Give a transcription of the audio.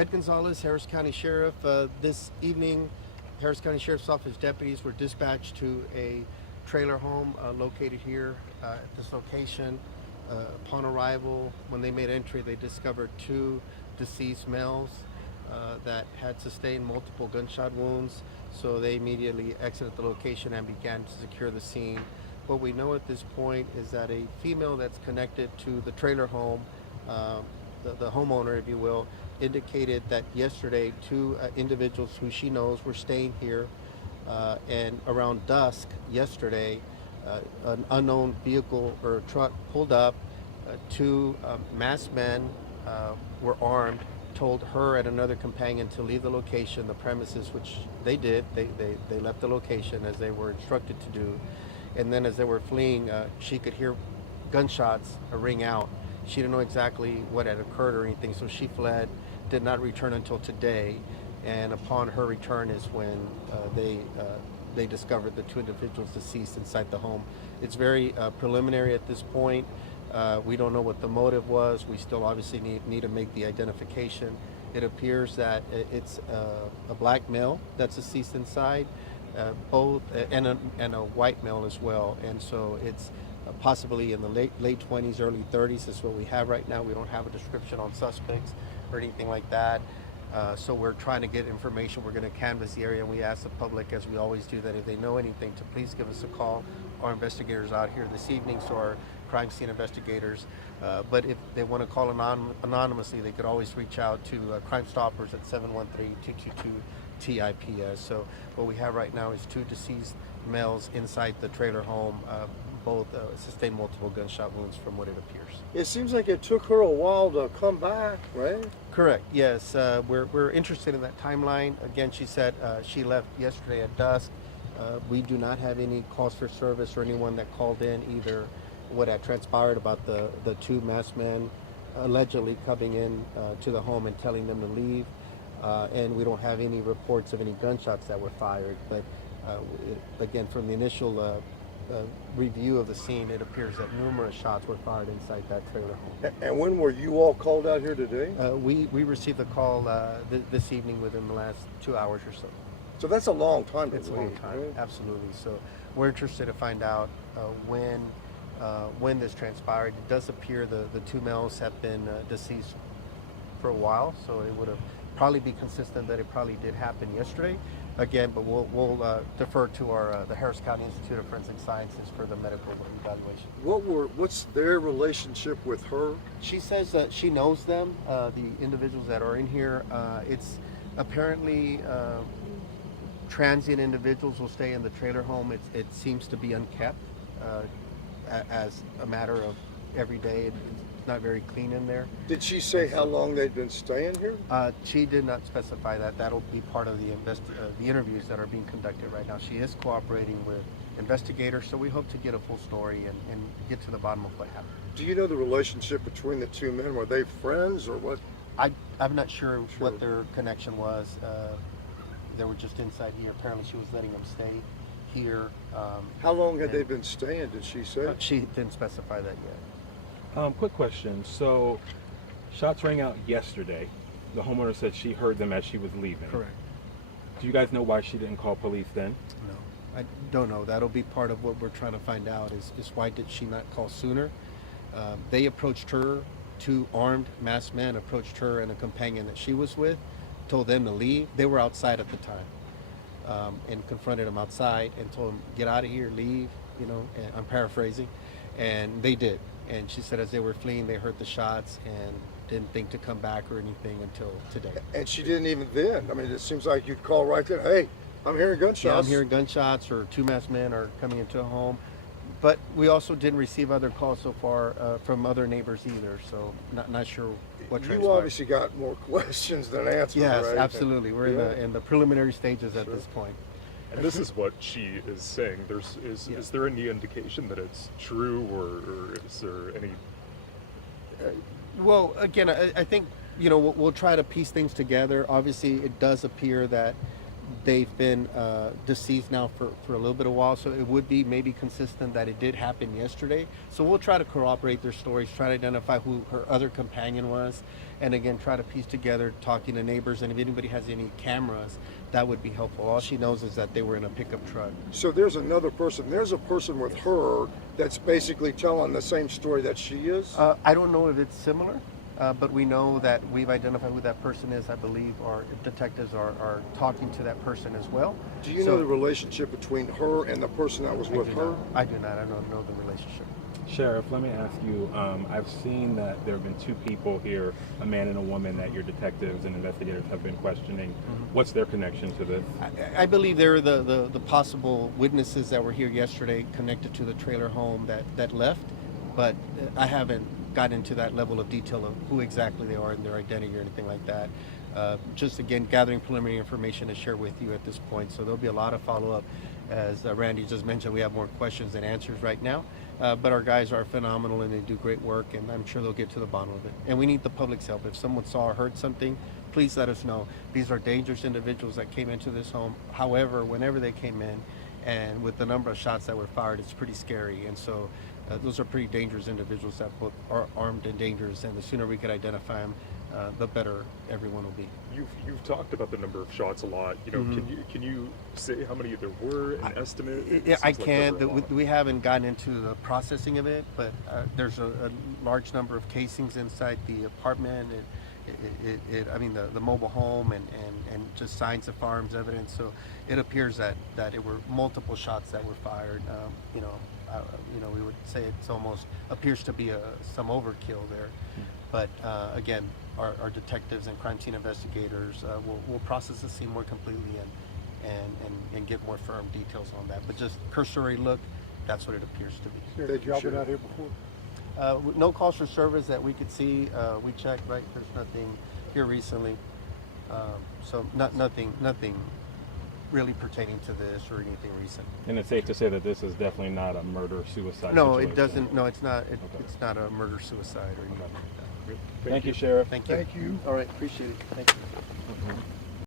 Ed Gonzalez, Harris County Sheriff. This evening, Harris County Sheriff's Office deputies were dispatched to a trailer home located here at this location. Upon arrival, when they made entry, they discovered two deceased males that had sustained multiple gunshot wounds. So they immediately exited the location and began to secure the scene. What we know at this point is that a female that's connected to the trailer home, the homeowner, if you will, indicated that yesterday two individuals who she knows were staying here, and around dusk yesterday, an unknown vehicle or truck pulled up. Two masked men were armed, told her and another companion to leave the location, the premises, which they did. They left the location as they were instructed to do. And then as they were fleeing, she could hear gunshots ring out. She didn't know exactly what had occurred or anything, so she fled, did not return until today. And upon her return is when they discovered the two individuals deceased inside the home. It's very preliminary at this point. We don't know what the motive was. We still obviously need to make the identification. It appears that it's a black male that's deceased inside, both and a white male as well. And so it's possibly in the late 20s, early 30s is what we have right now. We don't have a description on suspects or anything like that. So we're trying to get information. We're going to canvass the area, and we ask the public, as we always do, that if they know anything, to please give us a call. Our investigators out here this evening, so our crime scene investigators. But if they want to call anonymously, they could always reach out to Crime Stoppers at 713-222-TIPS. So what we have right now is two deceased males inside the trailer home. Both sustained multiple gunshot wounds from what it appears. It seems like it took her a while to come back, right? Correct, yes. We're interested in that timeline. Again, she said she left yesterday at dusk. We do not have any calls for service or anyone that called in, either what had transpired about the two masked men allegedly coming in to the home and telling them to leave. And we don't have any reports of any gunshots that were fired. But again, from the initial review of the scene, it appears that numerous shots were fired inside that trailer home. And when were you all called out here today? We received a call this evening within the last 2 hours or so. So that's a long time to It's a wait, long time, right? absolutely. So we're interested to find out when this transpired. It does appear the two males have been deceased for a while, so it would have probably be consistent that it probably did happen yesterday. Again, but we'll defer to our the Harris County Institute of Forensic Sciences for the medical evaluation. What's their relationship with her? She says that she knows them, the individuals that are in here. It's apparently transient individuals will stay in the trailer home. It seems to be unkept as a matter of every day. It's not very clean in there. Did she say how long they'd been staying here? She did not specify that. That'll be part of the interviews that are being conducted right now. She is cooperating with investigators, so we hope to get a full story and get to the bottom of what happened. Do you know the relationship between the two men? Were they friends or what? I'm not sure what their connection was. They were just inside here. Apparently she was letting them stay here. How long had they been staying, did she say? She didn't specify that yet. Quick question. So, shots rang out yesterday. The homeowner said she heard them as she was leaving. Correct. Do you guys know why she didn't call police then? No, I don't know. That'll be part of what we're trying to find out is why did she not call sooner? They approached her, two armed masked men approached her and a companion that she was with, told them to leave. They were outside at the time, and confronted them outside and told them, get out of here, leave, and I'm paraphrasing, and they did. And she said as they were fleeing, they heard the shots and didn't think to come back or anything until today. And she didn't even then. I mean, it seems like you'd call right then, hey, I'm hearing gunshots. Yeah, I'm hearing gunshots, or two masked men are coming into a home. But we also didn't receive other calls so far from other neighbors either, so not sure what transpired. You obviously got more questions than answers, yes, right? absolutely. We're in the preliminary stages at this point. And this is what she is saying. Is there any indication that it's true, or is there any? Well, again, I think we'll try to piece things together. Obviously, it does appear that they've been deceased now for a little bit of while, so it would be maybe consistent that it did happen yesterday. So we'll try to corroborate their stories, try to identify who her other companion was, and again try to piece together talking to neighbors, and if anybody has any cameras, that would be helpful. All she knows is that they were in a pickup truck. So there's another person. There's a person with her that's basically telling the same story that she is. I don't know if it's similar, but we know that we've identified who that person is. I believe our detectives are talking to that person as well. Do you know the relationship between her and the person that was with her? I do not. I don't know the relationship. Sheriff, let me ask you, I've seen that there have been two people here, a man and a woman, that your detectives and investigators have been questioning. What's their connection to this? I believe they're the possible witnesses that were here yesterday connected to the trailer home that left, but I haven't got into that level of detail of who exactly they are and their identity or anything like that. Just again, gathering preliminary information to share with you at this point. So there'll be a lot of follow-up. As Randy just mentioned, we have more questions than answers right now. But our guys are phenomenal and they do great work, and I'm sure they'll get to the bottom of it. And we need the public's help. If someone saw or heard something, please let us know. These are dangerous individuals that came into this home. However, whenever they came in, and with the number of shots that were fired, it's pretty scary. And so those are pretty dangerous individuals that both are armed and dangerous, and the sooner we could identify them, the better everyone will be. You've talked about the number of shots a lot. You know, can you say how many there were? An estimate? Yeah, I Seems like can. there were a lot. We haven't gotten into the processing of it, but there's a large number of casings inside the apartment. I mean, the mobile home and just signs of firearms evidence. So it appears that it were multiple shots that were fired. You know, we would say it's almost appears to be some overkill there. But again, our detectives and crime scene investigators will process the scene more completely and get more firm details on that. But just cursory look, that's what it appears to be. Thank you, Y'all been Sheriff. out here before? No calls for service that we could see. We checked, right? There's nothing here recently. So nothing really pertaining to this or anything recent. And it's safe to say that this is definitely not a murder-suicide No, situation. it doesn't. No, it's not. It's not a murder-suicide or anything like that. Thank you, Sheriff. Thank you. Thank you. All right, appreciate it. Thank you.